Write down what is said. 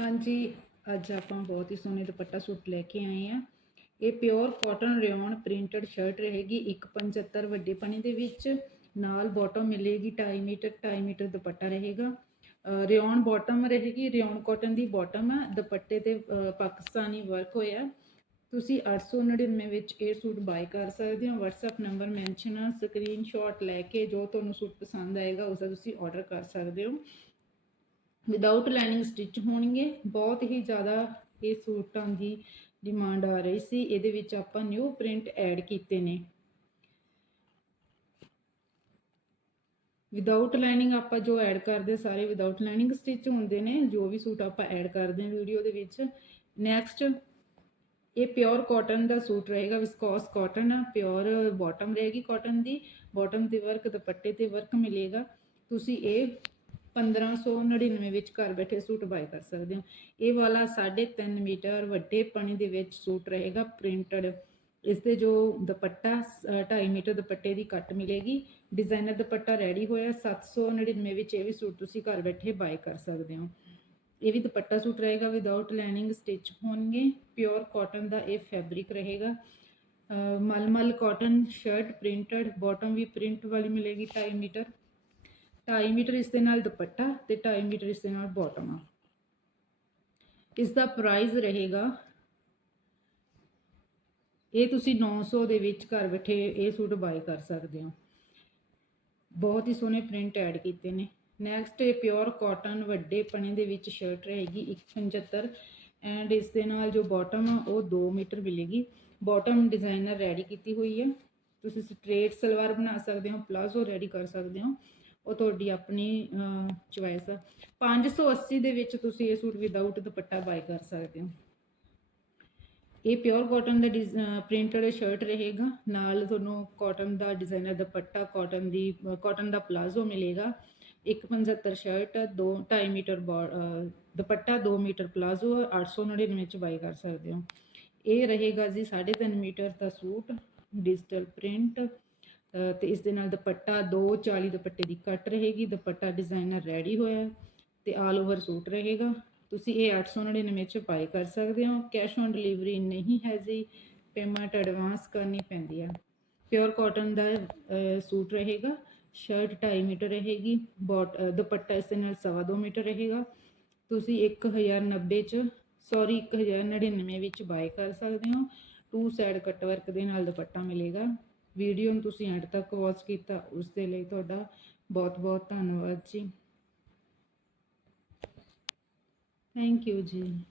ਹਾਂਜੀ, ਅੱਜ ਆਪਾਂ ਬਹੁਤ ਹੀ ਸੋਹਣੇ ਦੁਪੱਟਾ ਸੂਟ ਲੈ ਕੇ ਆਏ ਆ ਇਹ pure cotton rayon printed shirt ਰਹੇਗੀ 175 ਵੱਡੇ ਪਣੀ ਦੇ ਵਿੱਚ। ਨਾਲ ਬਾਟਮ ਮਿਲੇਗੀ 2.5 ਮੀਟਰ 2.5 ਮੀਟਰ ਦੁਪੱਟਾ ਰਹੇਗਾ। ਰਿਓਨ ਬਾਟਮ ਰਹੇਗੀ ਰਿਓਨ ਕਾਟਨ ਦੀ ਬਾਟਮ ਆ। ਦੁਪੱਟੇ ਤੇ ਪਾਕਿਸਤਾਨੀ ਵਰਕ ਹੋਇਆ। ਤੁਸੀਂ 899 ਵਿੱਚ ਇਹ ਸੂਟ ਬਾਈ ਕਰ ਸਕਦੇ ਹੋ। WhatsApp ਨੰਬਰ ਮੈਂਸ਼ਨ ਆ। ਸਕਰੀਨਸ਼ਾਟ ਲੈ ਕੇ ਜੋ ਤੁਹਾਨੂੰ ਸੂਟ ਪਸੰਦ ਆਏਗਾ, ਉਸ ਦਾ ਤੁਸੀਂ ਆਰਡਰ ਕਰ ਸਕਦੇ ਹੋ। ਵਿਦਆਊਟ ਲਾਈਨਿੰਗ ਸਟਿਚ ਹੋਣਗੇ, ਬਹੁਤ ਹੀ ਜ਼ਿਆਦਾ ਇਹ ਸੂਟਾਂ ਦੀ ਡਿਮਾਂਡ ਆ ਰਹੀ ਸੀ, ਇਹਦੇ ਵਿੱਚ ਆਪਾਂ ਨਿਊ ਪ੍ਰਿੰਟ ਐਡ ਕੀਤੇ ਨੇ। ਵਿਦਆਊਟ ਲਾਈਨਿੰਗ ਆਪਾਂ ਜੋ ਐਡ ਕਰਦੇ ਸਾਰੇ ਵਿਦਆਊਟ ਲਾਈਨਿੰਗ ਸਟਿਚ ਹੁੰਦੇ ਨੇ, ਜੋ ਵੀ ਸੂਟ ਆਪਾਂ ਐਡ ਕਰਦੇ ਹਾਂ ਵੀਡੀਓ ਦੇ ਵਿੱਚ। ਨੈਕਸਟ ਇਹ ਪਿਓਰ ਕਾਟਨ ਦਾ ਸੂਟ ਰਹੇਗਾ ਵਿਸਕੋਸ ਕਾਟਨ ਆ ਪਿਓਰ ਬਾਟਮ ਰਹੇਗੀ ਕਾਟਨ ਦੀ। ਬਾਟਮ ਤੇ ਵਰਕ ਦੁਪੱਟੇ ਤੇ ਵਰਕ ਮਿਲੇਗਾ। ਤੁਸੀਂ ਇਹ 1599 ਵਿੱਚ ਘਰ ਬੈਠੇ ਸੂਟ ਬਾਈ ਕਰ ਸਕਦੇ ਹੋ। ਇਹ ਵਾਲਾ 3.5 ਮੀਟਰ ਵੱਡੇ ਪਣੀ ਦੇ ਵਿੱਚ ਸੂਟ ਰਹੇਗਾ ਪ੍ਰਿੰਟਡ। ਇਸ ਦੇ ਜੋ ਦੁਪੱਟਾ 2.5 ਮੀਟਰ ਦੁਪੱਟੇ ਦੀ ਕੱਟ ਮਿਲੇਗੀ। ਡਿਜ਼ਾਈਨਰ ਦੁਪੱਟਾ ਰੈਡੀ ਹੋਇਆ 799 ਵਿੱਚ ਇਹ ਵੀ ਸੂਟ ਤੁਸੀਂ ਘਰ ਬੈਠੇ ਬਾਈ ਕਰ ਸਕਦੇ ਹੋ। ਇਹ ਵੀ ਦੁਪੱਟਾ ਸੂਟ ਰਹੇਗਾ ਵਿਦਆਊਟ ਲਾਈਨਿੰਗ ਸਟਿਚ ਹੋਣਗੇ। ਪਿਓਰ ਕਾਟਨ ਦਾ ਇਹ ਫੈਬਰਿਕ ਰਹੇਗਾ। ਅਹ ਮਲਮਲ ਕਾਟਨ ਸ਼ਰਟ ਪ੍ਰਿੰਟਡ ਬਾਟਮ ਵੀ ਪ੍ਰਿੰਟ ਵਾਲੀ ਮਿਲੇਗੀ 2.5 ਮੀਟਰ। 2.5 ਮੀਟਰ ਇਸ ਦੇ ਨਾਲ ਦੁਪੱਟਾ ਤੇ 2.5 ਮੀਟਰ ਇਸ ਦੇ ਨਾਲ ਬਾਟਮ ਆ। ਇਸ ਦਾ ਪ੍ਰਾਈਸ ਰਹੇਗਾ, ਇਹ ਤੁਸੀਂ 900 ਦੇ ਵਿੱਚ ਘਰ ਬੈਠੇ ਇਹ ਸੂਟ ਬਾਈ ਕਰ ਸਕਦੇ ਹੋ। ਬਹੁਤ ਹੀ ਸੋਹਣੇ ਪ੍ਰਿੰਟ ਐਡ ਕੀਤੇ ਨੇ। ਨੈਕਸਟ ਇਹ ਪਿਓਰ ਕਾਟਨ ਵੱਡੇ ਪਣੇ ਦੇ ਵਿੱਚ ਸ਼ਰਟ ਰਹੇਗੀ 175 ਐਂਡ ਇਸ ਦੇ ਨਾਲ ਜੋ ਬਾਟਮ ਆ, ਉਹ 2 ਮੀਟਰ ਮਿਲੇਗੀ। ਬਾਟਮ ਡਿਜ਼ਾਈਨਰ ਰੈਡੀ ਕੀਤੀ ਹੋਈ ਹੈ ਤੁਸੀਂ ਸਟ੍ਰੇਟ ਸਲਵਾਰ ਬਣਾ ਸਕਦੇ ਹੋ ਪਲਾਜ਼ੋ ਰੈਡੀ ਕਰ ਸਕਦੇ ਹੋ। ਉਹ ਤੁਹਾਡੀ ਆਪਣੀ ਚੁਆਇਸ ਆ। 580 ਦੇ ਵਿੱਚ ਤੁਸੀਂ ਇਹ ਸੂਟ ਵਿਦਆਊਟ ਦੁਪੱਟਾ ਬਾਈ ਕਰ ਸਕਦੇ ਹੋ। ਇਹ ਪਿਓਰ ਕਾਟਨ ਦਾ ਪ੍ਰਿੰਟਡ ਸ਼ਰਟ ਰਹੇਗਾ। ਨਾਲ ਤੁਹਾਨੂੰ ਕਾਟਨ ਦਾ ਡਿਜ਼ਾਈਨਰ ਦੁਪੱਟਾ ਕਾਟਨ ਦੀ ਕਾਟਨ ਦਾ ਪਲਾਜ਼ੋ ਮਿਲੇਗਾ। 175 ਸ਼ਰਟ 2 2.5 ਮੀਟਰ ਬਾ- ਦੁਪੱਟਾ 2 ਮੀਟਰ ਪਲਾਜ਼ੋ 899 'ਚ ਬਾਈ ਕਰ ਸਕਦੇ ਹੋ। ਇਹ ਰਹੇਗਾ ਜੀ 3.5 ਮੀਟਰ ਦਾ ਸੂਟ ਡਿਜੀਟਲ ਪ੍ਰਿੰਟ ਤੇ ਇਸ ਦੇ ਨਾਲ ਦੁਪੱਟਾ 240 ਦੁਪੱਟੇ ਦੀ ਕੱਟ ਰਹੇਗੀ, ਦੁਪੱਟਾ ਡਿਜ਼ਾਈਨਰ ਰੈਡੀ ਹੋਇਆ ਹੈ ਤੇ ਆਲ ਓਵਰ ਸੂਟ ਰਹੇਗਾ। ਤੁਸੀਂ ਇਹ 899 ਚ ਬਾਈ ਕਰ ਸਕਦੇ ਹੋ। ਕੈਸ਼ ਔਨ ਡਿਲੀਵਰੀ ਨਹੀਂ ਹੈ ਜੀ ਪੇਮੈਂਟ ਐਡਵਾਂਸ ਕਰਨੀ ਪੈਂਦੀ ਆ। ਪਿਓਰ ਕਾਟਨ ਦਾ ਸੂਟ ਰਹੇਗਾ ਸ਼ਰਟ 2.5 ਮੀਟਰ ਰਹੇਗੀ ਬੋਟ ਦੁਪੱਟਾ ਇਸ ਦੇ ਨਾਲ 2.5 ਮੀਟਰ ਰਹੇਗਾ। ਤੁਸੀਂ 1090 ਚ ਸੌਰੀ 1099 ਵਿੱਚ ਬਾਏ ਕਰ ਸਕਦੇ ਹੋ। ਟੂ ਸਾਈਡ ਕੱਟ ਵਰਕ ਦੇ ਨਾਲ ਦੁਪੱਟਾ ਮਿਲੇਗਾ। ਵੀਡੀਓ ਨੂੰ ਤੁਸੀਂ ਐਂਡ ਤੱਕ ਵਾਚ ਕੀਤਾ, ਉਸ ਦੇ ਲਈ ਤੁਹਾਡਾ ਬਹੁਤ ਬਹੁਤ ਧੰਨਵਾਦ ਜੀ। ਥੈਂਕ ਯੂ ਜੀ।